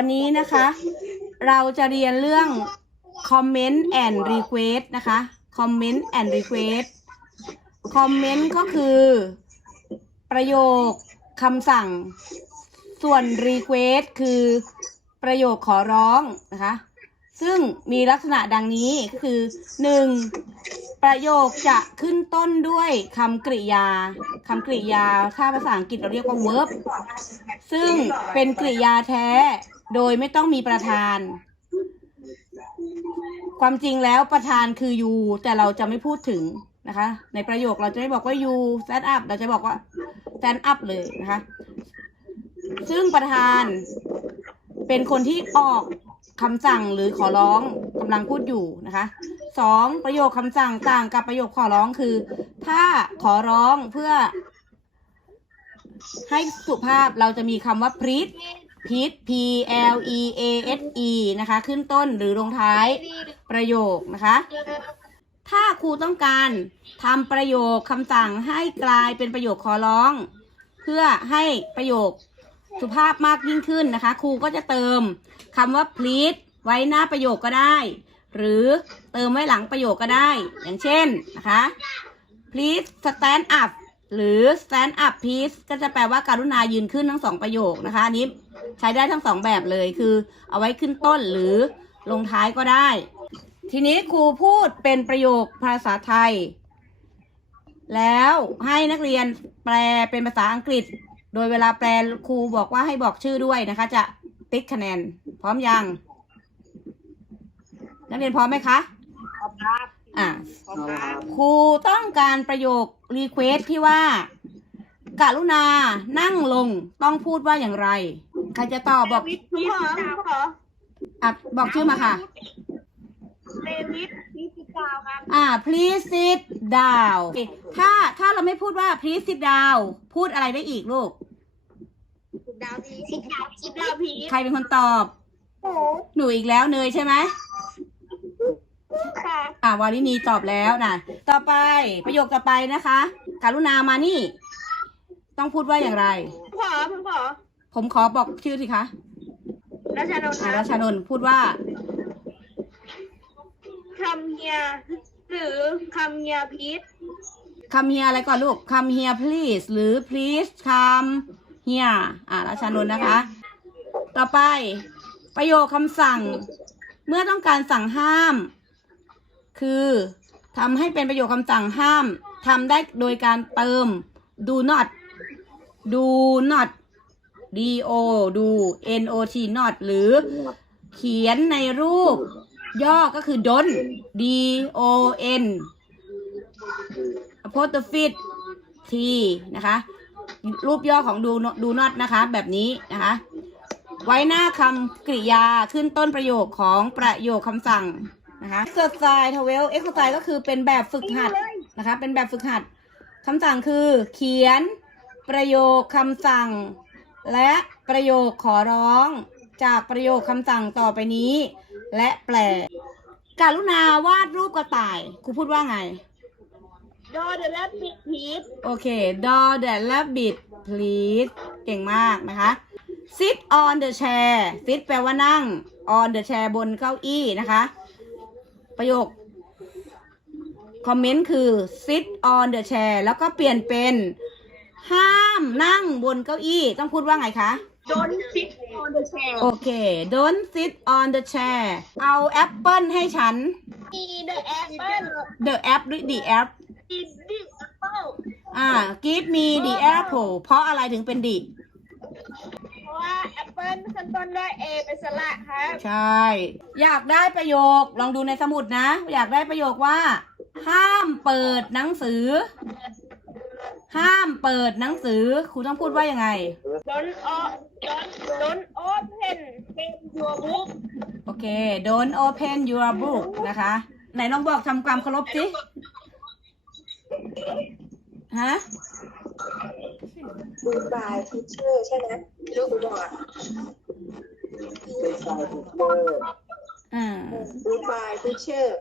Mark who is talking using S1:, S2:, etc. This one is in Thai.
S1: วันนี้นะคะ เราจะเรียนเรื่อง comment and request นะคะ comment and request comment ก็คือ ประโยคคำสั่ง ส่วน request คือประโยคขอร้องนะคะ ซึ่งมีลักษณะดังนี้ก็คือ 1. ประโยคจะขึ้นต้นด้วยคำกริยาคำกริยา ถ้าภาษาอังกฤษเราเรียกว่า verb ซึ่งเป็นกริยาแท้ โดยไม่ต้องมีประธาน ความจริงแล้วประธานคือ you แต่เราจะไม่พูดถึงนะคะ ในประโยคเราจะไม่บอกว่า you stand up เราจะบอกว่า stand up เลยนะคะ ซึ่งประธานเป็นคนที่ออกคำสั่งหรือขอร้องกำลังพูดอยู่นะคะสองประโยคคำสั่งต่างกับประโยคขอร้องคือ ถ้าขอร้องเพื่อให้สุภาพเราจะมีคำว่า please please p l e a s e นะคะ ขึ้นต้นหรือลงท้ายประโยคนะคะ ถ้าครูต้องการทำประโยคคำสั่งให้กลายเป็นประโยคขอร้อง เพื่อให้ประโยคสุภาพมากยิ่งขึ้นนะคะ ครูก็จะเติมคำว่า please ไว้หน้าประโยคก็ได้ หรือเติมไว้หลังประโยคก็ได้ อย่างเช่นนะคะ please stand up หรือ stand up please ก็จะแปลว่าการุณายืนขึ้นทั้งสองประโยคนะคะอันนี้ใช้ได้ทั้งสองแบบเลยคือ เอาไว้ขึ้นต้นหรือลงท้ายก็ได้ ทีนี้ครูพูดเป็นประโยคภาษาไทย แล้วให้นักเรียนแปลเป็นภาษาอังกฤษ โดยเวลาแปลครูบอกว่าให้บอกชื่อด้วยนะคะ จะติ๊กคะแนน พร้อมยัง นักเรียนพร้อมไหมคะ อะ
S2: ครับ
S1: ครูต้องการประโยครีเควสที่ว่า กรุณานั่งลงต้องพูดว่าอย่างไร ใครจะตอบบอก
S2: วิทย์ขอขอ
S1: อะบอกชื่อมาค่ะ
S2: เลวิทวิทย์กาวครับ
S1: อ่า please sit down โอเคถ้าถ้าเราไม่พูดว่า please sit down พูดอะไรได้อีกลูก
S2: ดาวพีสิดาวสิดาวพี
S1: ใครเป็นคนตอบ
S2: โอ้
S1: หนูอีกแล้วเนยใช่ไหม
S2: ค่ะ
S1: อ่าวารินีตอบแล้วนะต่อไปประโยคต่อไปนะคะกรุณามานี่ ต้องพูดว่าอย่างไร
S2: ขอผมขอ
S1: ผมขอบอกชื่อสิคะ
S2: ราชานนท์ค
S1: อ่า
S2: รั
S1: รั
S2: บ
S1: ชานนท์พูดว่า
S2: คำเฮียหรือคำเฮียพีท
S1: come here อะไรก่อนลูก come here please หรือ please come here อ่ารัชานนท์นะคะ ต่อไป ประโยคคำสั่ง เมื่อต้องการสั่งห้าม คือทำให้เป็นประโยคคำสั่งห้ามทำได้โดยการเติม do not do not d o do n o t not หรือเขียนในรูปย่อก็คือ don't d o n apostrophe t นะคะ รูปย่อของ do do not นะคะ แบบนี้นะคะ ไว้หน้าคำกริยาขึ้นต้นประโยคของประโยคคำสั่ง นะคะ exercise 12 exercise ก็คือเป็นแบบฝึกหัดนะคะ เป็นแบบฝึกหัดคำสั่งคือเขียนประโยคคำสั่ง และประโยคขอร้องจากประโยคคำสั่งต่อไปนี้ และแปลกรุณาวาดรูปกระต่ายครูพูดว่าไง
S2: ดอเดลพีพีท
S1: โอเค do the rabbit please เก่งมากนะคะ sit on the chair sit แปลว่านั่ง on the chair บนเก้าอี้นะคะ ประโยคคอมเมนต์คือ sit on the chair แล้วก็เปลี่ยนเป็น ห้ามนั่งบนเก้าอี้ ต้องพูดว่าไงคะ
S2: โดนซิทออนเดอะแชร์
S1: โอเค don't sit on the chair เอาแอปเปิลให้ฉัน
S2: อีเดอะแอปเปิ้ล
S1: the app หรือ the app
S2: อีดิแอปเปิ้ล
S1: อ่า give me the apple เพราะอะไรถึงเป็น the
S2: เพราะ ว่าแอปเปิ้ลขึ้นต้นด้วยเอเป็นสระครับ
S1: ใช่ อยากได้ประโยคลองดูในสมุดนะ อยากได้ประโยคว่า ห้ามเปิดหนังสือ ห้ามเปิดหนังสือครูต้องพูดว่ายังไง
S2: Don't o- don't don't open in your book
S1: โอเค don't open your book นะคะ ไหนลองบอกทำความเคารพสิฮะ
S3: ดูบายพิเชอร์ใช่ไหมลูกบอก
S4: เป็นชายบุกเบอร์
S1: อ่า
S3: ดูบายพิเชอร์